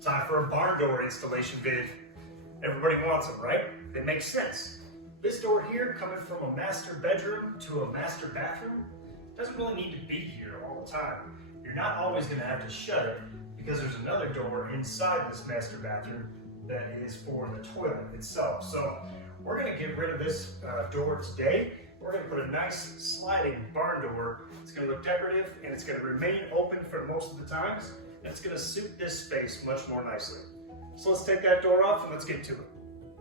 Time for a barn door installation vid. Everybody wants them, right? It makes sense. This door here, coming from a master bedroom to a master bathroom, doesn't really need to be here all the time. You're not always going to have to shut it because there's another door inside this master bathroom that is for the toilet itself. So we're going to get rid of this door today. We're going to put a nice sliding barn door. It's going to look decorative and it's going to remain open for most of the times. And it's going to suit this space much more nicely. So let's take that door off and let's get to it.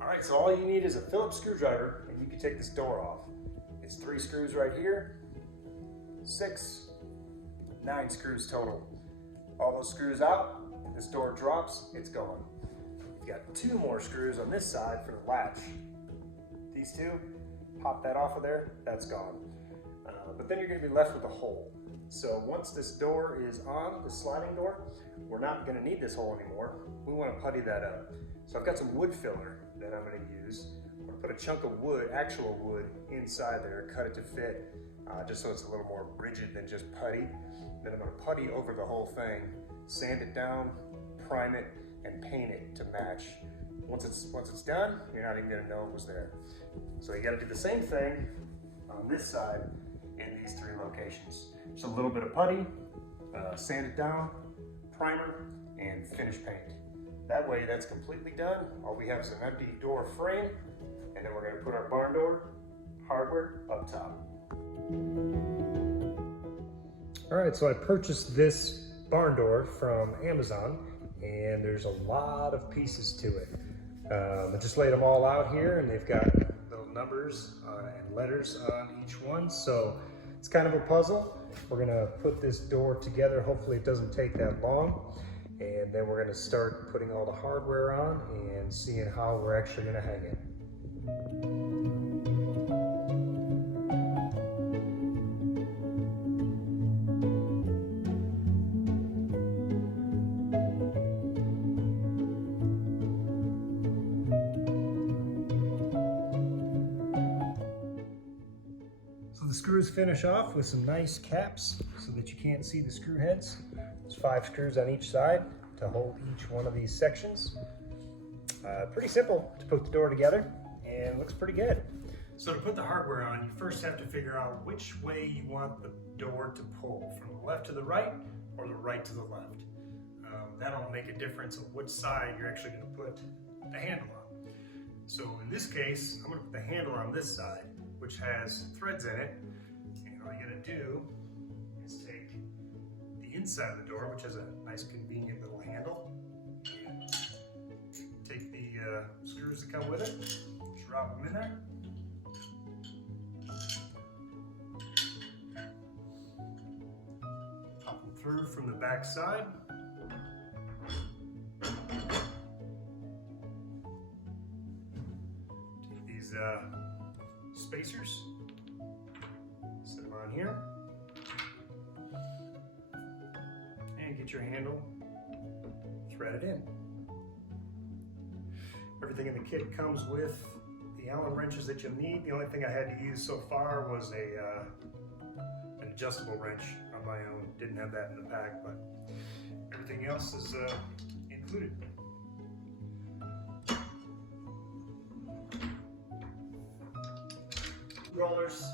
All right, so all you need is a Phillips screwdriver and you can take this door off. It's 3 screws right here, 6, 9 screws total. All those screws out, this door drops, it's gone. You've got 2 more screws on this side for the latch. These 2, pop that off of there, that's gone. But then you're gonna be left with a hole. So once this door is on, the sliding door, we're not gonna need this hole anymore. We wanna putty that up. So I've got some wood filler that I'm gonna use. I'm gonna put a chunk of wood, actual wood, inside there, cut it to fit, just so it's a little more rigid than just putty. Then I'm gonna putty over the whole thing, sand it down, prime it, and paint it to match. Once it's done, you're not even gonna know it was there. So you gotta do the same thing on this side in these 3 locations. Just a little bit of putty, sand it down, primer, and finish paint. That way that's completely done. All we have is an empty door frame, and then we're gonna put our barn door hardware up top. All right, so I purchased this barn door from Amazon, and there's a lot of pieces to it. I just laid them all out here, and they've got little numbers and letters on each one, so it's kind of a puzzle. We're gonna put this door together. Hopefully it doesn't take that long. And then we're gonna start putting all the hardware on and seeing how we're actually gonna hang it. So the screws finish off with some nice caps so that you can't see the screw heads. There's 5 screws on each side to hold each one of these sections. Pretty simple to put the door together and looks pretty good. So to put the hardware on, you first have to figure out which way you want the door to pull, from the left to the right or the right to the left. That'll make a difference on which side you're actually going to put the handle on. So in this case, I'm going to put the handle on this side, which has threads in it, and all you got to do is take the inside of the door, which has a nice convenient little handle, take the screws that come with it, drop them in there, pop them through from the back side, take these spacers, set them on here, and get your handle threaded in. Everything in the kit comes with the Allen wrenches that you'll need. The only thing I had to use so far was an adjustable wrench on my own. Didn't have that in the pack, but everything else is included. Rollers,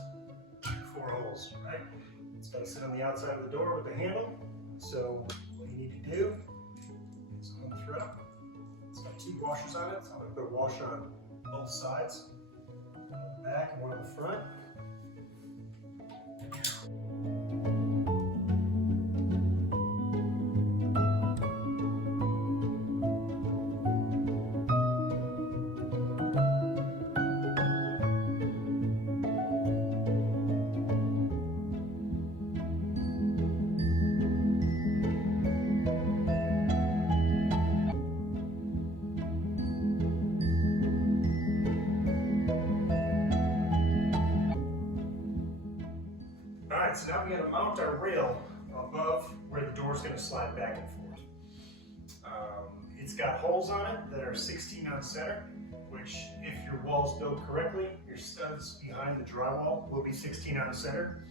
4 holes, right? It's got to sit on the outside of the door with the handle. So what you need to do is unthread. It's got 2 washers on it, so I'm going to put a washer on both sides, one on the back and one on the front. So now we got to mount our rail above where the door is going to slide back and forth. It's got holes on it that are 16 on center, which if your wall's built correctly, your studs behind the drywall will be 16 on center.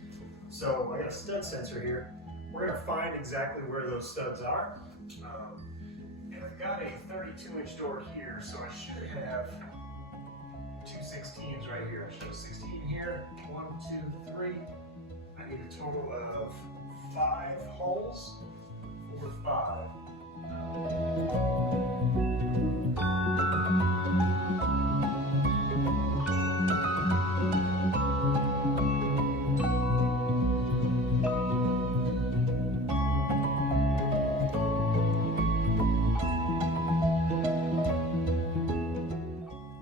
So I got a stud sensor here. We're going to find exactly where those studs are. And I've got a 32-inch door here, so I should have two 16s right here. I should have 16 here. 1, 2, 3. I need a total of 5 holes for 5.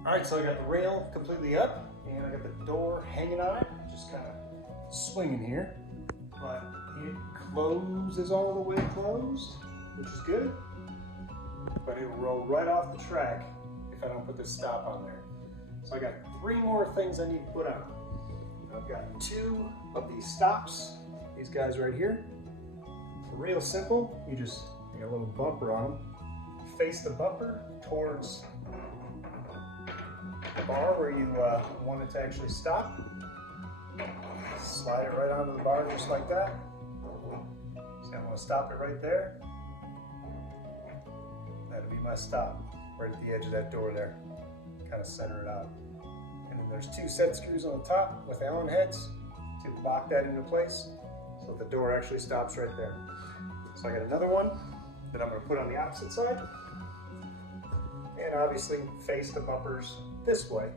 All right, so I got the rail completely up and I got the door hanging on it, just kind of swinging here, but it closes all the way closed, which is good, but it'll roll right off the track if I don't put this stop on there. So I got 3 more things I need to put on. I've got 2 of these stops, these guys right here. Real simple, you just got a little bumper on them. Face the bumper towards the bar where you want it to actually stop. Slide it right onto the bar just like that. So I'm going to stop it right there. That'll be my stop, right at the edge of that door there. Kind of center it out. And then there's 2 set screws on the top with Allen heads to lock that into place so the door actually stops right there. So I got another one that I'm going to put on the opposite side. And obviously face the bumpers this way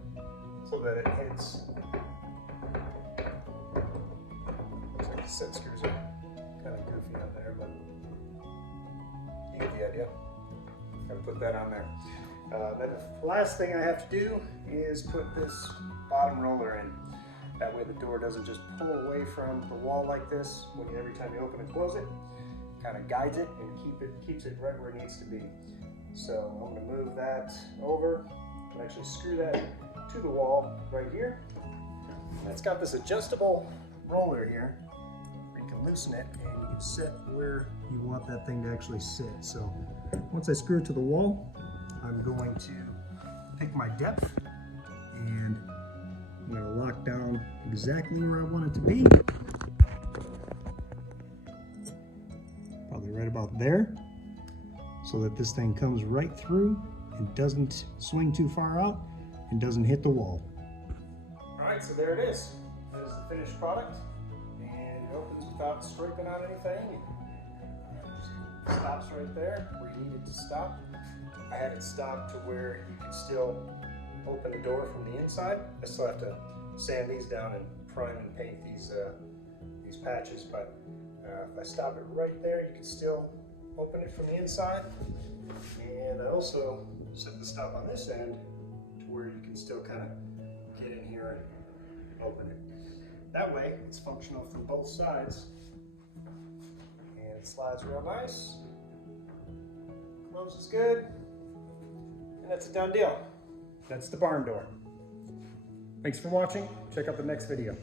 so that it hits. Looks like the set screws are kind of goofy on there, but you get the idea. Gotta put that on there. Then the last thing I have to do is put this bottom roller in. That way the door doesn't just pull away from the wall like this every time you open and close it. Kind of guides it and keeps it right where it needs to be. So I'm going to move that over and actually screw that to the wall right here. And it's got this adjustable roller here where you can loosen it and you can set where you want that thing to actually sit. So once I screw it to the wall, I'm going to pick my depth and I'm going to lock down exactly where I want it to be. Probably right about there, so that this thing comes right through and doesn't swing too far out and doesn't hit the wall. All right, so there it is. There's the finished product, and it opens without scraping on anything. It stops right there where you need it to stop. I had it stopped to where you could still open the door from the inside. I still have to sand these down and prime and paint these patches, but if I stop it right there, you can still open it from the inside. And I also set the stop on this end to where you can still kind of get in here and open it. That way it's functional from both sides, and it slides real nice, closes good, and that's a done deal. That's the barn door. Thanks for watching. Check out the next video.